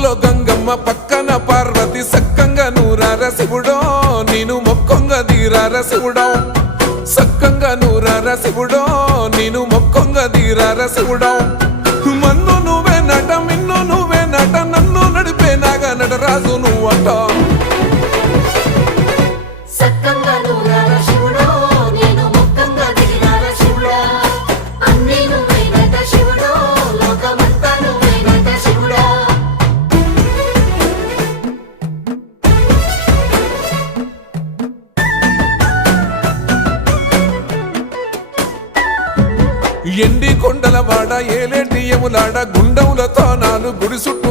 ముక్కుల్లో గంగమ్మ పక్కన పార్వతి సక్కంగా నూరార శివుడో నేను మొక్కొంగ దీరార శివుడో సక్కంగా నూరార శివుడో నేను మొక్కొంగ దీరార శివుడో మన్ను నువ్వే నట మిన్ను నువ్వే నట నన్ను నడిపే నాగా నటరాజు నువ్వట ఎండి కొండల వాడ ఏలేటి యములాడ గుండములతో నాలు గుడి చుట్టూ